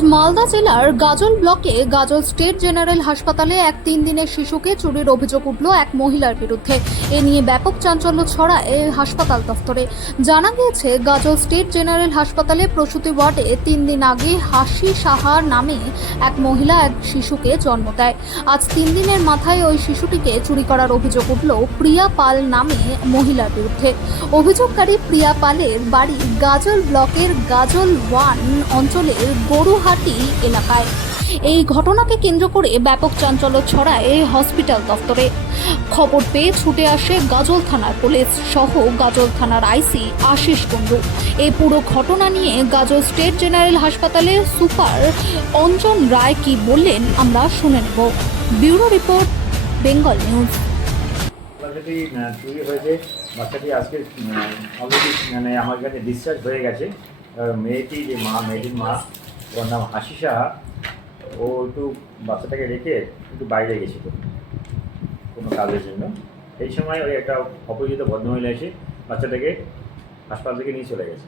মালদা জেলার গাজল ব্লকে গাজল state general হাসপাতালে এক তিন দিনের শিশুকে চুরির অভিযোগ উঠল এক মহিলার বিরুদ্ধে। এ নিয়ে ব্যাপক চাঞ্চল্য ছড়ায় এই হাসপাতাল দফতরে। জানা গিয়েছে, গাজল স্টেট জেনারেল হাসপাতালে প্রসূতি ওয়ার্ডে তিন দিন আগে হাসি সাহা নামে এক মহিলা এক শিশুকে জন্ম দেয়। আজ তিন দিনের মাথায় ওই শিশুটিকে চুরি করার অভিযোগ উঠল প্রিয়া পাল নামে মহিলার বিরুদ্ধে। অভিযোগকারী প্রিয়া পালের বাড়ি গাজল ব্লকের গাজল ওয়ান অঞ্চলের গরুহাটি এলাকায়। এই ঘটনাকে কেন্দ্র করে ব্যাপক চাঞ্চল্য ছড়ায় হসপিটাল দফতরে খবর পেয়ে ছুটে আসে গাজল থানার পুলিশ সহ গাজল থানার আইসি আশিস কুণ্ডু। এই পুরো ঘটনা নিয়ে গাজল স্টেট জেনারেল হাসপাতালের সুপার অঞ্জন রায় কি বললেন আমরা শুনে নেব। Bureau report, Bengal news. বাচ্চাটি আজকে অলরেডি মানে আমার কাছে ডিসচার্জ হয়ে গেছে। মেয়েটি যে মা, মেয়েটির মা ওর নাম হাসি সাহা ও একটু বাচ্চাটাকে রেখে একটু বাইরে গেছিল কোনো কাজের জন্য। এই সময় ওই একটা অপরিচিত ভদ্রমহিলা এসে বাচ্চাটাকে হাসপাতাল থেকে নিয়ে চলে গেছে।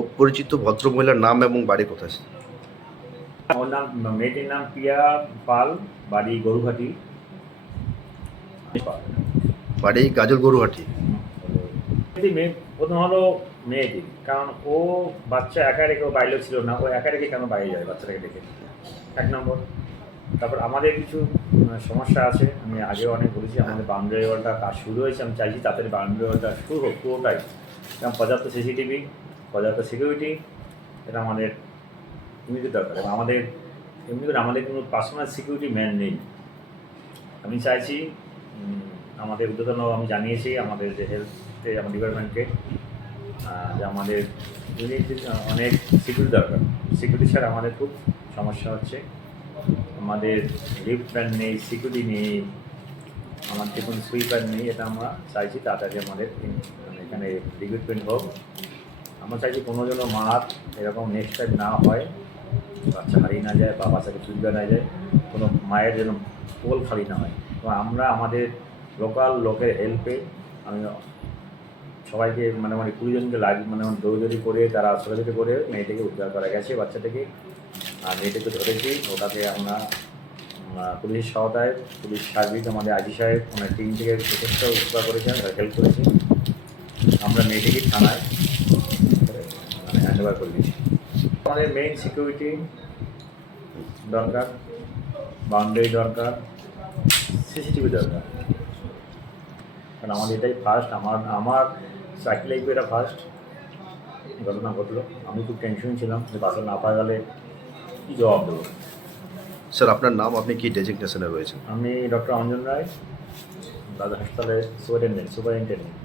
অপরিচিত ভদ্রমহিলার নাম এবং বাড়ি কোথায়? ওর নাম মেয়েটির নাম পিয়া পাল বাড়ি গরুঘাটি বাড়ি গাজল গরুহাটি মেয়ে প্রথম হলো মেয়েটি। কারণ ও বাচ্চা একা রেখে ও বাইরে ছিল না, ও একা রেখে কেন বাইরে যায় বাচ্চাটাকে দেখে এক নম্বর। তারপর আমাদের কিছু সমস্যা আছে, আমি আগেও অনেক বলেছি, আমাদের বাউন্ডারি ওয়ালটা কাজ শুরু হয়েছে, আমি চাইছি তাড়াতাড়ি বাউন্ডারি ওয়ালটা শুরু হোক, পুরোটাই। কারণ পর্যাপ্ত সিসিটিভি, পর্যাপ্ত সিকিউরিটি, এটা আমাদের এমনিতে দরকার। এবং আমাদের, এমনি করে আমাদের কোনো পার্সোনাল সিকিউরিটি ম্যান নেই। আমি চাইছি আমাদের উদ্যোতন আমি জানিয়েছি আমাদের যে হেলথে আমার ডিপার্টমেন্টকে যে আমাদের অনেক সিকিউরিটি দরকার। সিকিউরিটি ছাড়া আমাদের খুব সমস্যা হচ্ছে। আমাদের লিফট প্যান নেই সিকিউরিটি নেই আমাদের কোনো সুইপার নেই, এটা আমরা চাইছি তাড়াতাড়ি আমাদের মানে এখানে রিক্রুটমেন্ট হোক। আমরা চাইছি কোনো যেন মার এরকম নেক্সট টাইম না হয়, বাচ্চা হারিয়ে না যায় বা বাচ্চাকে করা না যায়, কোনো মায়ের যেন কোল খালি না হয়। এবং আমরা আমাদের লোকাল লোকের হেল্পে আমি সবাইকে মানে মানে কুড়ি জনকে লাগ মানে দৌড়দৌড়ি করে তারা ছোটাছুটি করে মেয়েটাকে উদ্ধার করা গেছে বাচ্চাটাকে। আর মেয়েটাকে ধরেছি ওটাকে আমরা উম, পুলিশের সহায়তায় পুলিশ সার্ভিস আমাদের আজি সাহেব ওনার টিম থেকে যথেষ্ট উপকার করেছেন হেল্প করেছে আমরা মেয়েটিকে থানায় মানে হ্যান্ড ওভার করে দিয়েছি। আমাদের মেইন সিকিউরিটি দরকার বাউন্ডারি দরকার সিসিটিভি দরকার। কারণ আমাদের এটাই ফার্স্ট আমার আমার চাকরি লাইফে এটা ফার্স্ট ঘটনা ঘটলো। আমি খুব টেনশন ছিলাম যে বাসা না পাওয়া গেলে কী জবাব দেবো? স্যার আপনার নাম? আপনি কি ডেজিগনেশনে রয়েছেন? আমি ডক্টর অঞ্জন রায় দাদা হাসপাতালে সুপারিনটেন্ডেন্ট সুপারিনটেন্ডেন্ট